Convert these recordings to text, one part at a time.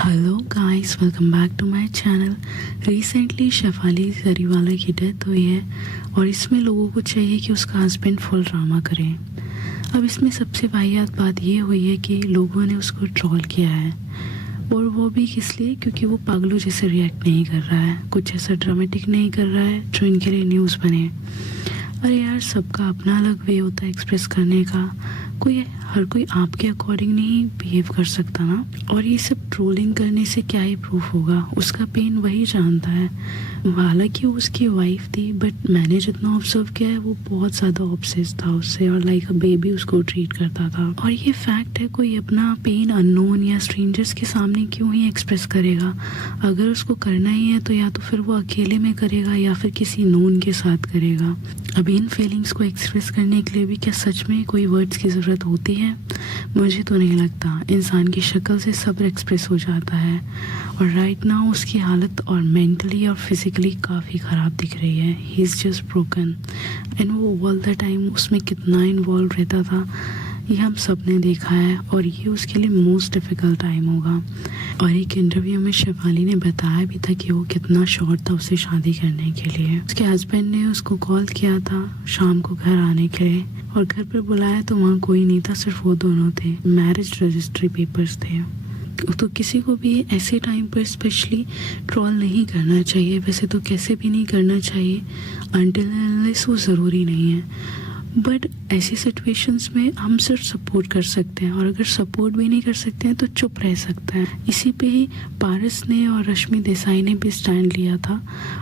Hello guys, welcome back to my channel. Recently Shefali Jariwala की death हुई है और इसमें लोगों को चाहिए कि उसका हस्बैंड फुल ड्रामा करे। अब इसमें सबसे वाहियात बात ये हुई है कि लोगों ने उसको ट्रोल किया है, और वो भी किस लिए? क्योंकि वो पागलों जैसे रिएक्ट नहीं कर रहा है, कुछ ऐसा ड्रामेटिक नहीं कर रहा है जो इनके लिए न्यूज़ बने। अरे यार, सबका अपना अलग वे होता है एक्सप्रेस करने का। हर कोई आपके अकॉर्डिंग नहीं बिहेव कर सकता ना। और ये सब ट्रोलिंग करने से क्या ही प्रूफ होगा, उसका पेन वही जानता है। हालांकि वो उसकी वाइफ थी, बट मैंने जितना ऑब्जर्व किया है वो बहुत ज़्यादा ऑब्सेस था उससे, और लाइक अ बेबी उसको ट्रीट करता था। और ये फैक्ट है, कोई अपना पेन अननोन या स्ट्रेंजर्स के सामने क्यों ही एक्सप्रेस करेगा? अगर उसको करना ही है तो या तो फिर वो अकेले में करेगा या फिर किसी नोन के साथ करेगा। अब इन फीलिंग्स को एक्सप्रेस करने के लिए भी क्या सच में कोई वर्ड्स की ज़रूरत होती है? मुझे तो नहीं लगता। इंसान की शक्ल से सब एक्सप्रेस हो जाता है, और राइट नाउ उसकी हालत और मेंटली और फिजिकली काफ़ी ख़राब दिख रही है। He is just broken, and वो ऑल द टाइम उसमें कितना इन्वॉल्व रहता था ये हम सब ने देखा है, और ये उसके लिए मोस्ट डिफ़िकल्ट टाइम होगा। और एक इंटरव्यू में शेफाली ने बताया भी था कि वो कितना शॉर्ट था उससे शादी करने के लिए। उसके हस्बैंड ने उसको कॉल किया था शाम को घर आने के लिए, और घर पर बुलाया तो वहाँ कोई नहीं था, सिर्फ वो दोनों थे। मैरिज रजिस्ट्री पेपर्स थे। तो किसी को भी ऐसे टाइम पर स्पेशली ट्रोल नहीं करना चाहिए। वैसे तो कैसे भी नहीं करना चाहिए अनटिल अनलेस वो ज़रूरी नहीं है। बट ऐसी सिचुएशंस में हम सिर्फ सपोर्ट कर सकते हैं, और अगर सपोर्ट भी नहीं कर सकते हैं तो चुप रह सकते हैं। इसी पे ही पारस ने और रश्मि देसाई ने भी स्टैंड लिया था।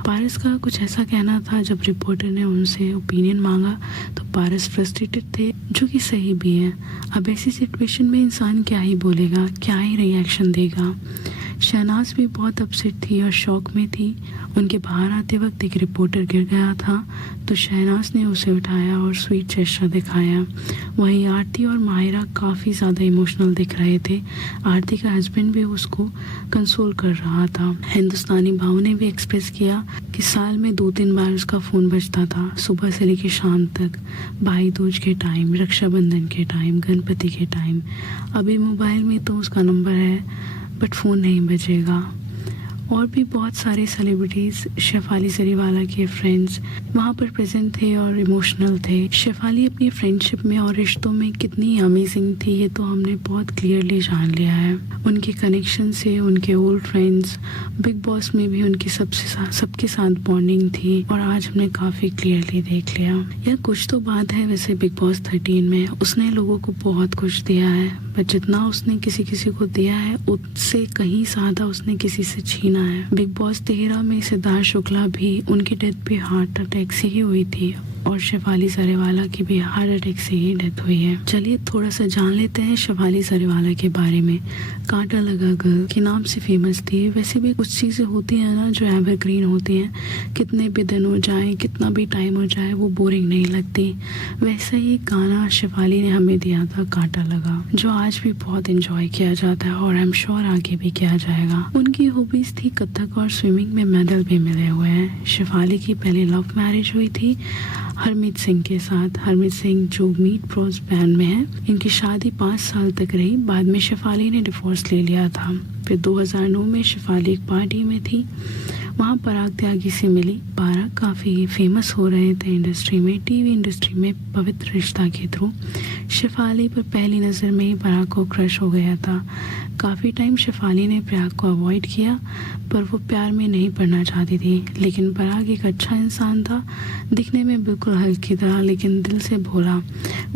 पारस का कुछ ऐसा कहना था, जब रिपोर्टर ने उनसे ओपिनियन मांगा तो पारस फ्रस्ट्रेटेड थे, जो कि सही भी है। अब ऐसी सिचुएशन में इंसान क्या ही बोलेगा, क्या ही रिएक्शन देगा। शहनाज भी बहुत अपसेट थी और शॉक में थी। उनके बाहर आते वक्त एक रिपोर्टर गिर गया था, तो शहनाज ने उसे उठाया और स्वीट जेस्चर दिखाया। वहीं आरती और माहिरा काफ़ी ज़्यादा इमोशनल दिख रहे थे। आरती का हस्बैंड भी उसको कंसोल कर रहा था। हिंदुस्तानी भाव ने भी एक्सप्रेस किया कि साल में 2-3 बार उसका फ़ोन बजता था, सुबह से लेकर शाम तक, भाई दूज के टाइम, रक्षाबंधन के टाइम, गणपति के टाइम। अभी मोबाइल में तो उसका नंबर है बट फ़ोन नहीं बजेगा। और भी बहुत सारे सेलिब्रिटीज़, शेफाली जरीवाला के फ्रेंड्स वहाँ पर प्रेजेंट थे और इमोशनल थे। शेफाली अपनी फ्रेंडशिप में और रिश्तों में कितनी अमेजिंग थी ये तो हमने बहुत क्लियरली जान लिया है। उनके कनेक्शन से उनके ओल्ड फ्रेंड्स, बिग बॉस में भी उनकी सबके साथ बॉन्डिंग थी, और आज हमने काफ़ी क्लियरली देख लिया। यह कुछ तो बात है वैसे बिग बॉस 13 में उसने लोगों को बहुत कुछ दिया है, पर जितना उसने किसी को दिया है उससे कहीं ज़्यादा उसने किसी से छीना है। बिग बॉस 13 में सिद्धार्थ शुक्ला भी, उनकी डेथ भी हार्ट अटैक से ही हुई थी, और शेफाली जरीवाला की भी हार्ट अटैक से ही डेथ हुई है। चलिए थोड़ा सा जान लेते हैं शेफाली जरीवाला के बारे में। कांटा लगा गर्ल के नाम से फेमस थी। वैसे भी कुछ चीज़ें होती हैं ना जो एवरग्रीन होती हैं, कितने भी दिन हो जाए, कितना भी टाइम हो जाए, वो बोरिंग नहीं लगती। वैसा ही गाना शेफाली ने हमें दिया था, कांटा लगा, जो आज भी बहुत इंजॉय किया जाता है, और आई एम श्योर आगे भी किया जाएगा। उनकी हॉबीज थी कथक और स्विमिंग में मेडल भी मिले हुए हैं। शेफाली की पहले लव मैरिज हुई थी हरमीत सिंह के साथ। हरमीत सिंह जो मीट प्रोस बैंड में है। इनकी शादी 5 साल तक रही, बाद में शेफाली ने डिवोर्स ले लिया था। फिर 2009 में शेफाली एक पार्टी में थी, वहाँ पराग त्यागी से मिली। पराग काफ़ी फेमस हो रहे थे इंडस्ट्री में, टीवी इंडस्ट्री में, पवित्र रिश्ता के थ्रू। शेफाली पर पहली नज़र में ही पराग को क्रश हो गया था। काफ़ी टाइम शेफाली ने पराग को अवॉइड किया, पर वो प्यार में नहीं पड़ना चाहती थी। लेकिन पराग एक अच्छा इंसान था, दिखने में बिल्कुल हल्क की तरह, लेकिन दिल से भोला।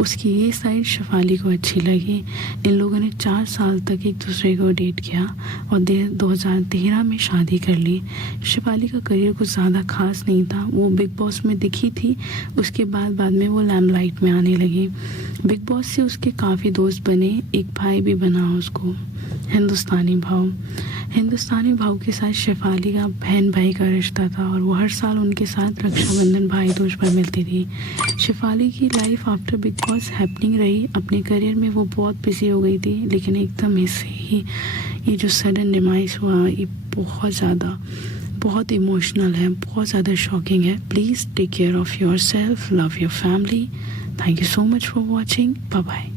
उसकी ये साइड शेफाली को अच्छी लगी। इन लोगों ने 4 साल तक एक दूसरे को डेट किया और 2013 में शादी कर ली। शेफाली का करियर कुछ ज़्यादा खास नहीं था। वो बिग बॉस में दिखी थी, उसके बाद में वो लैमलाइट में आने लगी। बिग बॉस से उसके काफ़ी दोस्त बने, एक भाई भी बना उसको, हिंदुस्तानी भाव के साथ शेफाली का बहन भाई का रिश्ता था, और वो हर साल उनके साथ रक्षाबंधन, भाई दूज पर मिलती थी। शेफाली की life after big boss happening रही। अपने करियर में वो बहुत बिजी हो गई थी, लेकिन एकदम ऐसे ही ये जो सडन डिमाइस हुआ, ये बहुत इमोशनल है, बहुत ज़्यादा शॉकिंग है। Please take care of your self, love your family. Thank you so much for watching. Bye bye.